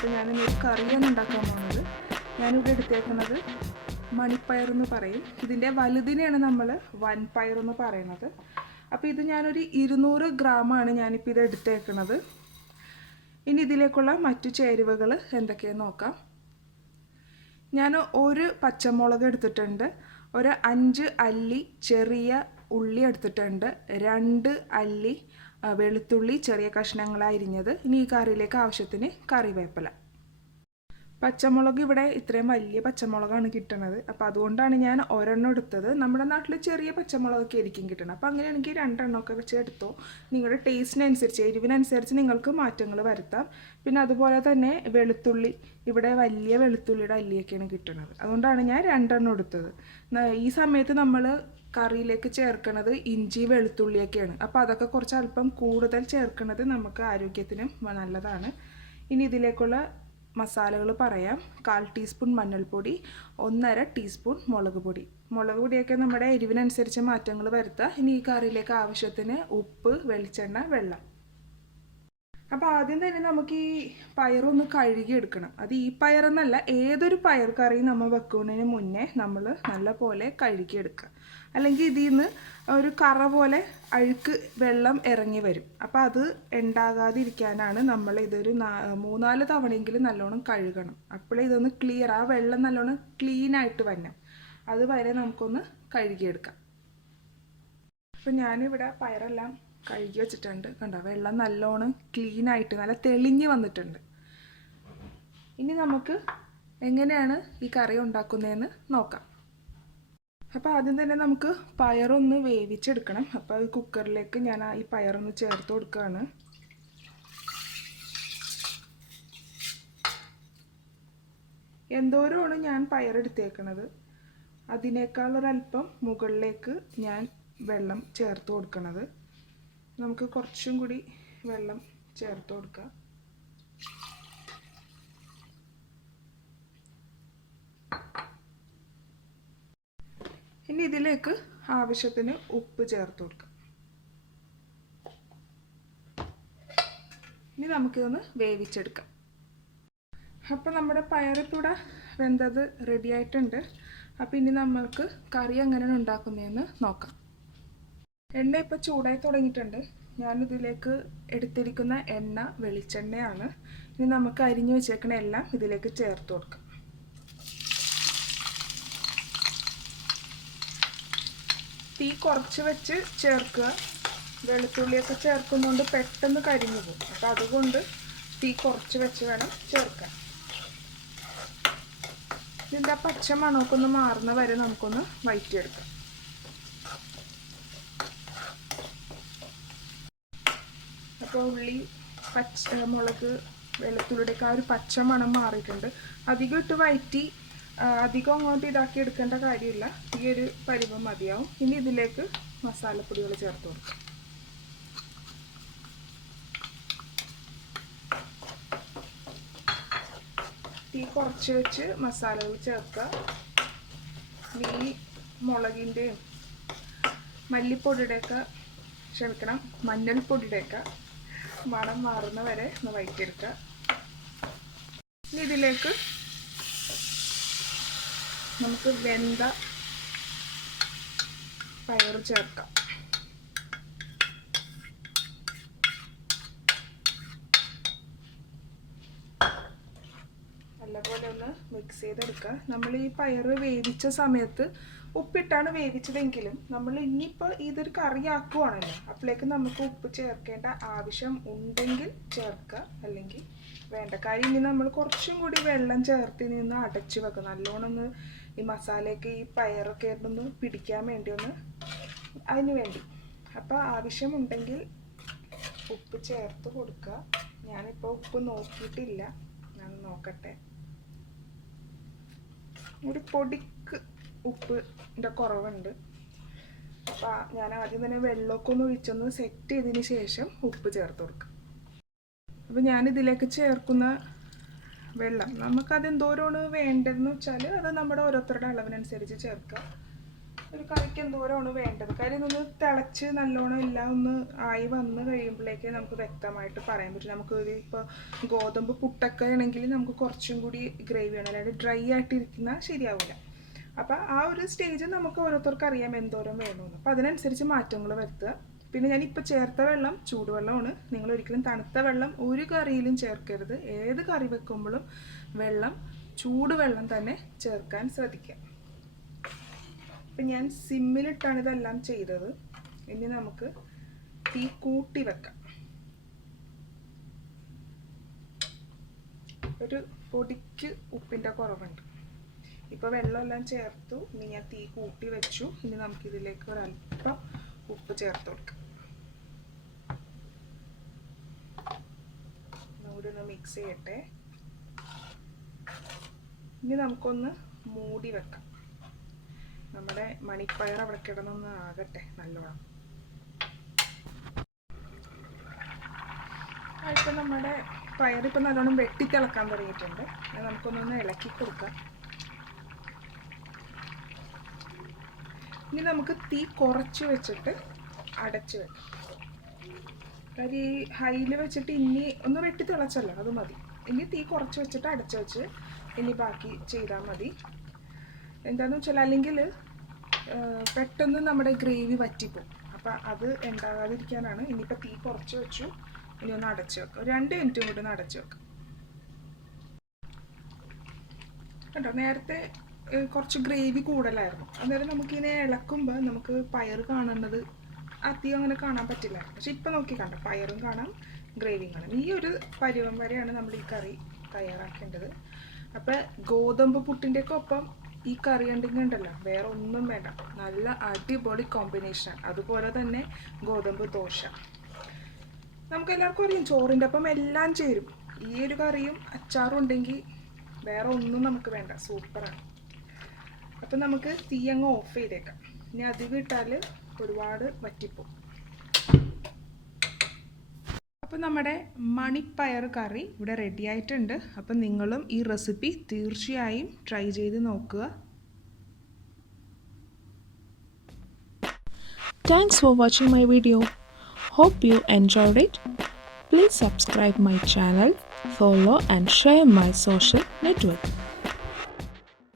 അപ്പോൾ ഞാനിന്നൊരു കറിയാണ് ഉണ്ടാക്കാൻ പോകുന്നത്. ഞാനിവിടെ എടുത്തേക്കുന്നത് മണിപ്പയർ എന്ന് പറയും. ഇതിൻ്റെ വലുതിനെയാണ് നമ്മൾ വൻപയർ എന്ന് പറയുന്നത്. അപ്പോൾ ഇത് ഞാനൊരു 200 ഗ്രാമാണ് ഞാനിപ്പോൾ ഇത് എടുത്തേക്കുന്നത്. ഇനി ഇതിലേക്കുള്ള മറ്റു ചേരുവകൾ എന്തൊക്കെയാണെന്ന് നോക്കാം. ഞാൻ ഒരു പച്ചമുളക് എടുത്തിട്ടുണ്ട്, ഒരു 5 അല്ലി ചെറിയ ഉള്ളി എടുത്തിട്ടുണ്ട്, 2 അല്ലി വെളുത്തുള്ളി ചെറിയ കഷ്ണങ്ങളായി അരിഞ്ഞത്. ഇനി ഈ കറിയിലേക്ക് ആവശ്യത്തിന് കറിവേപ്പില. പച്ചമുളക് ഇവിടെ ഇത്രയും വലിയ പച്ചമുളകാണ് കിട്ടുന്നത്, അപ്പോൾ അതുകൊണ്ടാണ് ഞാൻ ഒരെണ്ണം എടുത്തത്. നമ്മുടെ നാട്ടിൽ ചെറിയ പച്ചമുളകൊക്കെ ആയിരിക്കും കിട്ടണം. അപ്പോൾ അങ്ങനെയാണെങ്കിൽ 2 എണ്ണമൊക്കെ വെച്ച് എടുത്തോ. നിങ്ങളുടെ ടേസ്റ്റിനനുസരിച്ച് എരിവിനനുസരിച്ച് നിങ്ങൾക്ക് മാറ്റങ്ങൾ വരുത്താം. പിന്നെ അതുപോലെ തന്നെ വെളുത്തുള്ളി ഇവിടെ വലിയ വെളുത്തുള്ളിയുടെ അല്ലിയൊക്കെയാണ് കിട്ടുന്നത്, അതുകൊണ്ടാണ് ഞാൻ 2 എണ്ണം എടുത്തത്. ഈ സമയത്ത് നമ്മൾ കറിയിലേക്ക് ചേർക്കുന്നത് ഇഞ്ചി വെളുത്തുള്ളിയൊക്കെയാണ്, അപ്പോൾ അതൊക്കെ കുറച്ച് അല്പം കൂടുതൽ ചേർക്കുന്നത് നമുക്ക് ആരോഗ്യത്തിനും നല്ലതാണ്. ഇനി ഇതിലേക്കുള്ള മസാലകൾ പറയാം. 1/4 ടീസ്പൂൺ മഞ്ഞൾപ്പൊടി, 1.5 ടീസ്പൂൺ മുളക് പൊടി. മുളക് പൊടിയൊക്കെ നമ്മുടെ എരിവിനനുസരിച്ച് മാറ്റങ്ങൾ വരുത്താം. ഇനി ഈ കറിയിലേക്ക് ആവശ്യത്തിന് ഉപ്പ്, വെളിച്ചെണ്ണ, വെള്ളം. അപ്പോൾ ആദ്യം തന്നെ നമുക്ക് ഈ പയറൊന്ന് കഴുകി എടുക്കണം. അത് ഈ പയറെന്നല്ല, ഏതൊരു പയർ കറി നമ്മൾ വെക്കുന്നതിന് മുന്നേ നമ്മൾ നല്ല പോലെ കഴുകിയെടുക്കുക. അല്ലെങ്കിൽ ഇതിൽ നിന്ന് ഒരു കറ പോലെ അഴുക്ക് വെള്ളം ഇറങ്ങി വരും. അപ്പോൾ അത് ഉണ്ടാകാതിരിക്കാനാണ് നമ്മൾ ഇതൊരു 3-4 തവണയെങ്കിലും നല്ലോണം കഴുകണം. അപ്പോഴേ ഇതൊന്ന് ക്ലിയർ, ആ വെള്ളം നല്ലോണം ക്ലീനായിട്ട് വരണം. അതുവരെ നമുക്കൊന്ന് കഴുകിയെടുക്കാം. അപ്പോൾ ഞാനിവിടെ പയറെല്ലാം കഴുകി വെച്ചിട്ടുണ്ട്. കണ്ടോ, വെള്ളം നല്ലോണം ക്ലീനായിട്ട് നല്ല തെളിഞ്ഞ് വന്നിട്ടുണ്ട്. ഇനി നമുക്ക് എങ്ങനെയാണ് ഈ കറി ഉണ്ടാക്കുന്നതെന്ന് നോക്കാം. അപ്പോൾ ആദ്യം തന്നെ നമുക്ക് പയറൊന്ന് വേവിച്ചെടുക്കണം. അപ്പോൾ കുക്കറിലേക്ക് ഞാൻ ഈ പയറൊന്ന് ചേർത്ത് കൊടുക്കുകയാണ്. എന്തോരമാണ് ഞാൻ പയറെടുത്തേക്കണത് അതിനേക്കാളൊരല്പം മുകളിലേക്ക് ഞാൻ വെള്ളം ചേർത്ത് കൊടുക്കണത്. നമുക്ക് കുറച്ചും കൂടി വെള്ളം ചേർത്ത് കൊടുക്കാം. ഇനി ഇതിലേക്ക് ആവശ്യത്തിന് ഉപ്പ് ചേർത്ത് കൊടുക്കാം. ഇനി നമുക്കിതൊന്ന് വേവിച്ചെടുക്കാം. അപ്പോൾ നമ്മുടെ പയറിപ്പൂടെ വെന്തത് റെഡി ആയിട്ടുണ്ട്. അപ്പോൾ ഇനി നമുക്ക് കറി എങ്ങനെയാണ് ഉണ്ടാക്കുന്നതെന്ന് നോക്കാം. എണ്ണ ഇപ്പോൾ ചൂടായി തുടങ്ങിയിട്ടുണ്ട്. ഞാനിതിലേക്ക് എടുത്തിരിക്കുന്ന എണ്ണ വെളിച്ചെണ്ണയാണ്. ഇനി നമുക്ക് അരിഞ്ഞു വെച്ചേക്കുന്ന എല്ലാം ഇതിലേക്ക് ചേർത്ത് കൊടുക്കാം. തീ കുറച്ച് വെച്ച് ചേർക്കുക. വെളുത്തുള്ളിയൊക്കെ ചേർക്കുന്നതുകൊണ്ട് പെട്ടെന്ന് കരിഞ്ഞു പോകും. അപ്പോൾ അതുകൊണ്ട് തീ കുറച്ച് വെച്ച് വേണം ചേർക്കാൻ. ഇതിൻ്റെ പച്ച മണമൊക്കെ ഒന്ന് മാറുന്ന വരെ നമുക്കൊന്ന് വഴറ്റിയെടുക്കാം. അപ്പോൾ ഉള്ളി, മുളക്, വെളുത്തുള്ളിയുടെയൊക്കെ ആ ഒരു പച്ച മണം മാറിയിട്ടുണ്ട്. അധികം ഇട്ട് വഴറ്റി അധികം അങ്ങോട്ട് ഇതാക്കി എടുക്കേണ്ട കാര്യമില്ല. ഈ ഒരു പരുവം മതിയാവും. ഇനി ഇതിലേക്ക് മസാലപ്പൊടികൾ ചേർത്ത് കൊടുക്കാം. തീ കുറച്ച് വെച്ച് മസാലകൾ ചേർക്കുക. ഈ മുളകിൻ്റെയും മല്ലിപ്പൊടിയുടെയൊക്കെ മഞ്ഞൾപ്പൊടിയുടെയൊക്കെ മണം മാറുന്ന വരെ ഒന്ന് വഴറ്റിയെടുക്കുക. ഇനി ഇതിലേക്ക് നമുക്ക് വെന്ത പയർ ചേർക്കാം. നല്ലപോലെ ഒന്ന് മിക്സ് ചെയ്തെടുക്കുക. നമ്മൾ ഈ പയർ വേവിച്ച സമയത്ത് ഉപ്പിട്ടാണ് വേവിച്ചതെങ്കിലും നമ്മൾ ഇനിയിപ്പോൾ ഇതൊരു കറി ആക്കുവാണല്ലോ, അപ്പോഴേക്ക് നമുക്ക് ഉപ്പ് ചേർക്കേണ്ട ആവശ്യം ഉണ്ടെങ്കിൽ ചേർക്കുക, അല്ലെങ്കിൽ വേണ്ട. കാര്യം ഇനി നമ്മൾ കുറച്ചും കൂടി വെള്ളം ചേർത്ത് നിന്ന് അടച്ചു വെക്കുക. നല്ലോണം ഒന്ന് ഈ മസാലയൊക്കെ ഈ പയറൊക്കെ ഒന്ന് പിടിക്കാൻ വേണ്ടി അതിന് വേണ്ടി. അപ്പോൾ ആവശ്യമുണ്ടെങ്കിൽ ഉപ്പ് ചേർത്ത് കൊടുക്കുക. ഞാനിപ്പോൾ ഉപ്പ് നോക്കിയിട്ടില്ല, ഞാൻ നോക്കട്ടെ. ഒരു പൊടിക്ക് ഉപ്പിൻ്റെ കുറവുണ്ട്. അപ്പോൾ ഞാൻ ആദ്യം തന്നെ വെള്ളമൊക്കെ ഒന്ന് ഒഴിച്ചൊന്ന് സെറ്റ് ചെയ്തതിന് ശേഷം ഉപ്പ് ചേർത്ത് കൊടുക്കുക. അപ്പോൾ ഞാനിതിലേക്ക് ചേർക്കുന്ന വെള്ളം നമുക്കത് എന്തോരമാണ് വേണ്ടതെന്ന് വെച്ചാൽ അത് നമ്മുടെ ഓരോരുത്തരുടെ അളവിനനുസരിച്ച് ചേർക്കുക. ഒരു കറിക്ക് എന്തോരമാണ് വേണ്ടത്. കാര്യം ഒന്ന് തിളച്ച് നല്ലോണം എല്ലാം ഒന്ന് ആയി വന്ന് കഴിയുമ്പോഴേക്ക് നമുക്ക് വ്യക്തമായിട്ട് പറയാൻ പറ്റും. നമുക്കൊരു ഇപ്പോൾ ഗോതമ്പ് പുട്ടൊക്കെ ആണെങ്കിൽ നമുക്ക് കുറച്ചും കൂടി ഗ്രേവി വേണം, അല്ലാണ്ട് ഡ്രൈ ആയിട്ടിരിക്കുന്ന ശരിയാവില്ല. അപ്പോൾ ആ ഒരു സ്റ്റേജ് നമുക്ക് ഓരോരുത്തർക്ക് അറിയാം എന്തോരം വേണമെന്ന്. അപ്പോൾ അതിനനുസരിച്ച് മാറ്റങ്ങൾ വരുത്തുക. പിന്നെ ഞാനിപ്പോൾ ചേർത്ത വെള്ളം ചൂടുവെള്ളമാണ്. നിങ്ങൾ ഒരിക്കലും തണുത്ത വെള്ളം ഒരു കറിയിലും ചേർക്കരുത്. ഏത് കറി വെക്കുമ്പോഴും വെള്ളം ചൂടുവെള്ളം തന്നെ ചേർക്കാൻ ശ്രദ്ധിക്കുക. അപ്പം ഞാൻ സിമ്മിലിട്ടാണ് ഇതെല്ലാം ചെയ്തത്. ഇനി നമുക്ക് തീ കൂട്ടി വെക്കാം. ഒരു പൊടിക്ക് ഉപ്പിൻ്റെ കുറവുണ്ട്. ഇപ്പോൾ വെള്ളമെല്ലാം ചേർത്തു. ഇനി ഞാൻ തീ കൂട്ടി വെച്ചു. ഇനി നമുക്കിതിലേക്ക് ഒരല്പം ഉപ്പ് ചേർത്ത് കൊടുക്കാം. ഒന്നുകൂടി ഒന്ന് മിക്സ് ചെയ്യട്ടെ. ഇനി നമുക്കൊന്ന് മൂടി വെക്കാം. നമ്മുടെ മണിപ്പയർ അവിടെ കിടന്നൊന്ന് ആകട്ടെ നല്ലോണം. ഇപ്പം നമ്മുടെ പയറിപ്പം നല്ലോണം വെട്ടിത്തിളക്കാൻ തുടങ്ങിയിട്ടുണ്ട്. നമുക്കൊന്നൊന്ന് ഇളക്കി കൊടുക്കാം. ഇനി നമുക്ക് തീ കുറച്ച് വെച്ചിട്ട് അടച്ച് വെക്കാം. കാര്യം ഈ ഹൈയിൽ വെച്ചിട്ട് ഇനി ഒന്ന് വെട്ടി തിളച്ചല്ലോ, അത് മതി. ഇനി തീ കുറച്ച് വെച്ചിട്ട് അടച്ച് വെച്ച് ഇനി ബാക്കി ചെയ്താൽ മതി. എന്താണെന്ന് വെച്ചാൽ അല്ലെങ്കിൽ പെട്ടെന്ന് നമ്മുടെ ഗ്രേവി വറ്റിപ്പോവും. അപ്പം അത് ഉണ്ടാകാതിരിക്കാനാണ്. ഇനിയിപ്പോൾ തീ കുറച്ച് വെച്ചു. ഇനി ഒന്ന് അടച്ച് വെക്കാം. 2 മിനിറ്റും കൂടി ഒന്ന് അടച്ച് വെക്കാം കേട്ടോ. നേരത്തെ കുറച്ച് ഗ്രേവി കൂടുതലായിരുന്നു. അന്നേരം നമുക്കിങ്ങനെ ഇളക്കുമ്പോൾ നമുക്ക് പയർ കാണുന്നത് അധികം അങ്ങനെ കാണാൻ പറ്റില്ല. പക്ഷെ ഇപ്പം നോക്കി കണ്ടോ, പയറും കാണാം ഗ്രേവിയും കാണാം. ഈ ഒരു പരുവം വരെയാണ് നമ്മൾ ഈ കറി തയ്യാറാക്കേണ്ടത്. അപ്പം ഗോതമ്പ് പുട്ടിൻ്റെയൊക്കെ ഒപ്പം ഈ കറി ഉണ്ടെങ്കിൽ ഉണ്ടല്ലോ വേറെ ഒന്നും വേണ്ട, നല്ല അടിപൊളി കോമ്പിനേഷനാണ്. അതുപോലെ തന്നെ ഗോതമ്പ് ദോശ നമുക്കെല്ലാവർക്കും അറിയാം, ചോറിൻ്റെ ഒപ്പം എല്ലാം ചേരും. ഈ ഒരു കറിയും അച്ചാറും ഉണ്ടെങ്കിൽ വേറെ ഒന്നും നമുക്ക് വേണ്ട, സൂപ്പറാണ്. അപ്പം നമുക്ക് തീ അങ്ങ് ഓഫ് ചെയ്തേക്കാം. ഇനി അധികം ഇട്ടാൽ ഒരുപാട് വറ്റിപ്പോവും. അപ്പം നമ്മുടെ മണിപ്പയർ കറി ഇവിടെ റെഡി ആയിട്ടുണ്ട്. അപ്പം നിങ്ങളും ഈ റെസിപ്പി തീർച്ചയായും ട്രൈ ചെയ്ത് നോക്കുക. Thanks for watching my video. Hope you enjoyed it. Please subscribe my channel, follow and share my social network.